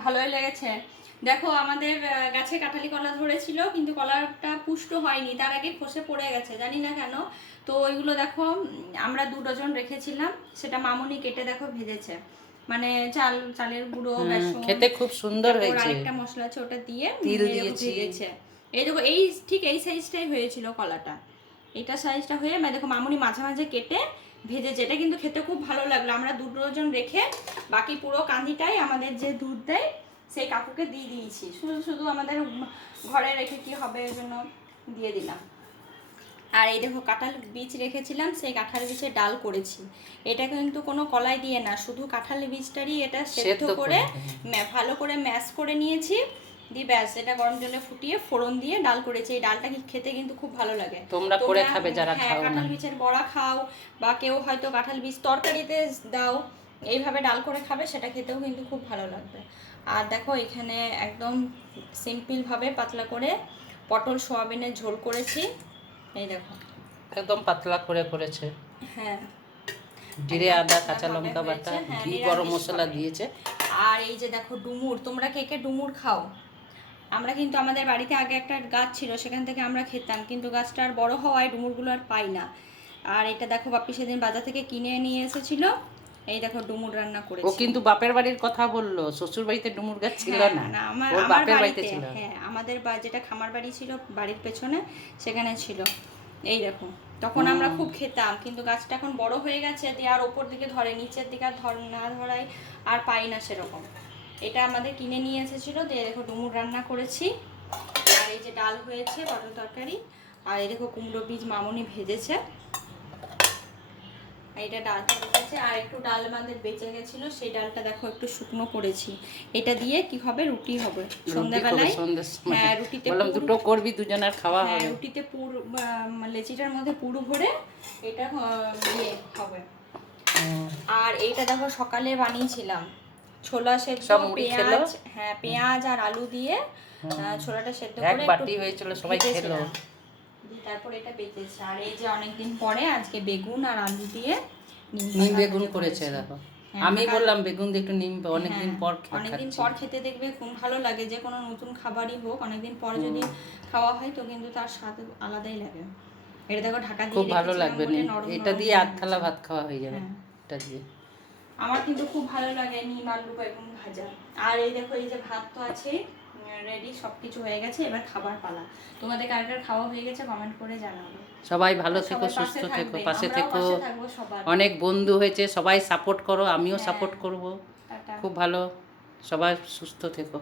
ভালোই লেগেছে। দেখো আমাদের গাছে কাঁঠালি কলা ধরেছিল, কিন্তু কলাটা পুষ্ট হয়নি, তার আগে খসে পড়ে গেছে, জানি না কেন। তো ওইগুলো দেখো আমরা 2 ডজন রেখেছিলাম, সেটা মামুনি কেটে দেখো ভেজেছে, মানে চালের গুঁড়ো, বেসন, খেতে খুব সুন্দর তারপর হয়েছে। আরেকটা মশলা আছে ওটা দিয়ে তিল এই দেখো দিয়েছি। ভেজেছে। এই দেখো এই ঠিক এই সাইজটাই হয়েছিল কলাটা, এটা সাইজটা হয়ে মানে দেখো মামুনি মাঝে মাঝে কেটে ভেজেছে। এটা কিন্তু খেতে খুব ভালো লাগলো। আমরা 2 ডজন রেখে বাকি পুরো কাঁদিটাই আমাদের যে দুধ দেয় সেই কাকুকে দিয়ে দিয়েছি, শুধু শুধু আমাদের ঘরে রেখে কি হবে, এর জন্য দিয়ে দিলাম। আর এই দেখো কাঁঠাল বীজ রেখেছিলাম, সেই কাঁঠাল বীজের ডাল করেছি। এটা কিন্তু কোনো কলাই দিয়ে না, শুধু কাঁঠাল বীজটারই এটা সেদ্ধ করে ভালো করে ম্যাশ করে নিয়েছি, দিয়ে ব্যাস এটা গরম জলে ফুটিয়ে ফোড়ন দিয়ে ডাল করেছি। এই ডালটা খেতে কিন্তু খুব ভালো লাগে। তোমরা করে খাবে যারা হ্যাঁ, খাও না। কাঁঠাল বীজের বড়া খাও, বা কেউ হয়তো কাঁঠাল বীজ তরকারিতে দাও, এইভাবে ডাল করে খাবে, সেটা খেতেও কিন্তু খুব ভালো লাগবে। আর দেখো এখানে একদম সিম্পলভাবে পাতলা করে পটল সোয়াবিনের ঝোল করেছি, এই দেখো একদম পাতলা করে করেছে। হ্যাঁ, জিরে, আদা, কাঁচা লঙ্কা বাটা, হ্যাঁ, ঘি, গরম নিরামিষ মশলা হবে। দিয়েছে। আর এই যে দেখো ডুমুর, তোমরা কে কে ডুমুর খাও? আমরা কিন্তু আমাদের বাড়িতে আগে একটা গাছ ছিল, সেখান থেকে আমরা খেতাম, কিন্তু গাছটা আর বড় হওয়ায় ডুমুরগুলো আর পাই না। আর এটা দেখো বাপি সেদিন বাজার থেকে কিনে নিয়ে এসেছিল, এই দেখো ডুমুর রান্না ও করেছি। কিন্তু বাপের বাড়ির কথা বললো, শ্বশুর বাড়িতে ডুমুর গাছ ছিল হ্যাঁ না। না, আমার ওর আমার বাপের বাড়িতে বাড়িতে, ছিল। হ্যাঁ আমাদের যেটা খামার বাড়ি ছিল বাড়ির পেছনে, সেখানে ছিল। এই দেখো তখন আমরা খুব খেতাম, কিন্তু গাছটা এখন বড় হয়ে গেছে, দিয়ে আর ওপর দিকে ধরে, নিচের দিকে আর না ধরাই আর পাই না সেরকম। এটা আমাদের কিনে নিয়ে এসেছিল, দিয়ে দেখো ডুমুর রান্না করেছি। আর এই যে ডাল হয়েছে, পটল তরকারি। আর এই দেখো কুমড়ো বীজ মামুনি ভেজেছে, এটা ডালটা বেঁচেছে। আর একটু ডাল আমাদের বেঁচে গেছিলো, সেই ডালটা দেখো একটু শুকনো করেছি। এটা দিয়ে কি হবে, রুটি হবে সন্ধ্যাবেলায়। হ্যাঁ, রুটিতে দুটো করবি, দুজনের খাওয়া হ্যাঁ, হবে। রুটিতে পুর লেচিটার মধ্যে পুর ভরে এটা ইয়ে হবে। আর এইটা দেখো সকালে বানিয়েছিলাম ছোলা সেদ্ধ, পেঁয়াজ, হ্যাঁ পেঁয়াজ আর আলু দিয়ে ছোলাটা সেদ্ধ এক করে বাটি হয়েছিল, সবাই খেলো। তারপর এটা বেঁচেছে। আর এই যে অনেকদিন পরে আজকে বেগুন আর আলু দিয়ে নিম বেগুন করেছে দেখো। আমি বললাম বেগুন দিয়ে একটু নিম, অনেকদিন পর অনেকদিন পর খেতে দেখবে খুব ভালো লাগে, যে কোনো নতুন খাবারই হোক অনেকদিন পর যদি খাওয়া হয় তো কিন্তু তার স্বাদ আলাদাই লাগে। এটা দেখো ঢাকা দিয়ে খুব ভালো রেখেছিলাম লাগবে। বলে নরম এটা নরম দিয়ে হয়ে আধ থালা গেছে। ভাত খাওয়া হয়ে যাবে হ্যাঁ, এটা দিয়ে। আমার কিন্তু খুব ভালো লাগে নিম আলু বেগুন ভাজা। আর এই দেখো এই যে ভাত তো আছে রেডি, সবকিছু হয়ে গেছে, এবার খাবার পালা। তোমাদের কার কার খাওয়া হয়ে গেছে কমেন্ট করে জানাবে। সবাই ভালো থেকো, সবাই পাশে সুস্থ থেকো, থাকবে, পাশে আমরাও থেকো। পাশে থাকবো সবার। অনেক বন্ধু হয়েছে, সবাই সাপোর্ট করো, আমিও হ্যাঁ, সাপোর্ট করব। টাটা। খুব ভালো, সবাই সুস্থ থেকো।